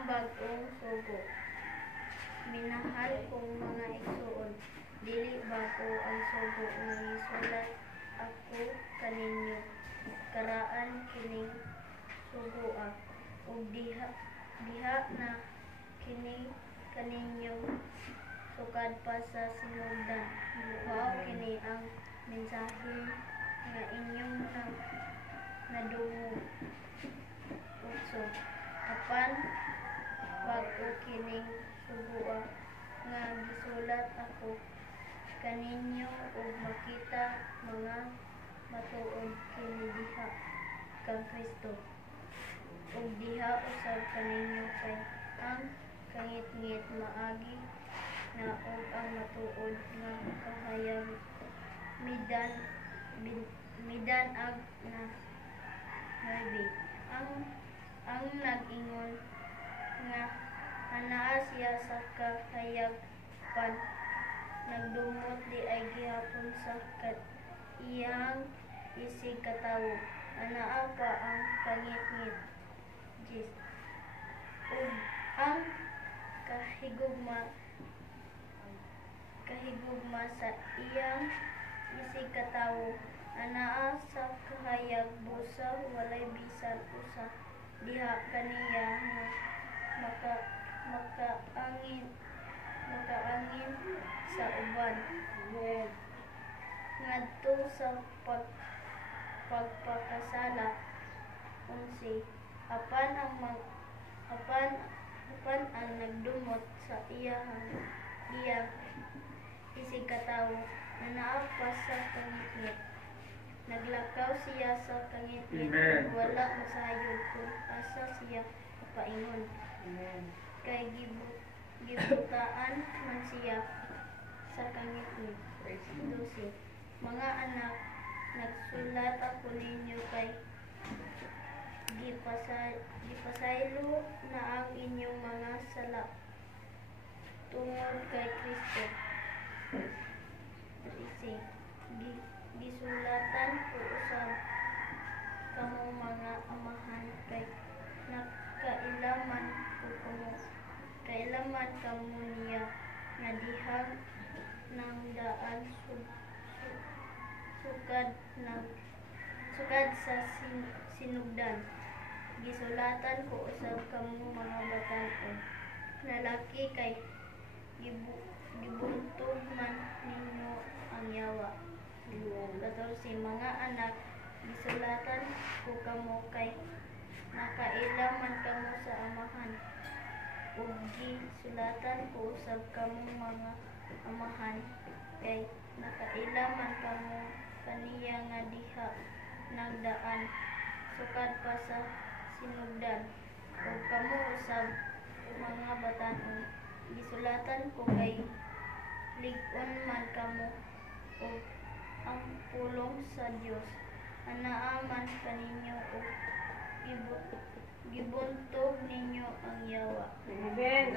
ang bag-ong sugo. Minahal kong mga igsoon, dili ba ko ang sugo nga gisulat ako kaninyo. Karaan kining sugoa, ug diha na kini kaninyo sukad pa sa sinugdan. Mao kini ang mensahe nga inyong nadungog. Utso, apan bag-o kining sugoa nga gisulat ako kaninyo ug makita mga matuod kini diha kang Kristo. Ug diha usab kaninyo kay ang kangit-ngit maagi na ug ang matuod nga kahayag midan-ag na harbi. Ang nag-ingon nga anaa siya sa kahayagpan nagdumot di ay gihapon sa iyang isig katawo. Anaa pa ang kangit-ngit. Ug ang kahigugma sa iyang isig katawo. Anaa sa kahayag busa walay bisan usa diha kaniya nga makaangin sa uban. Ngadto sa pagpakasala. 11. Apan ang nagdumot sa iyang isig katawo anaa pa sa kangit-ngit. Naglakaw siya sa kangit-ngit ug wala masayod kung asa siya paingon. Kay gibutaan man siya sa kangit-ngit. 12. Mga anak, nagsulat ako ninyo kay gipasaylo na ang inyong mga sala tungod kay Kristo. 13. Gisulatan ko usab kamo mga amahan kay nakailaman kamo niya nga dihang nang daan sukad sa sinugdan. Gisulatan ko usab kamo mga batan-on lalaki kay gibuntog man ninyo ang yawa. 14. Mga anak, gisulatan ko kamo kay nakailaman kamo sa amahan. Ug gisulatan ko usab kamo mga amahan kay nakailaman kamo kaniya nga diha nagdaan sukad pa sa sinugdan. Ug kamo usab mga batan-on, gisulatan ko kay lig-on man kamo ug ang pulong sa Dios anaa man kaninyo ug gibuntog ninyo ang yawa. Amen.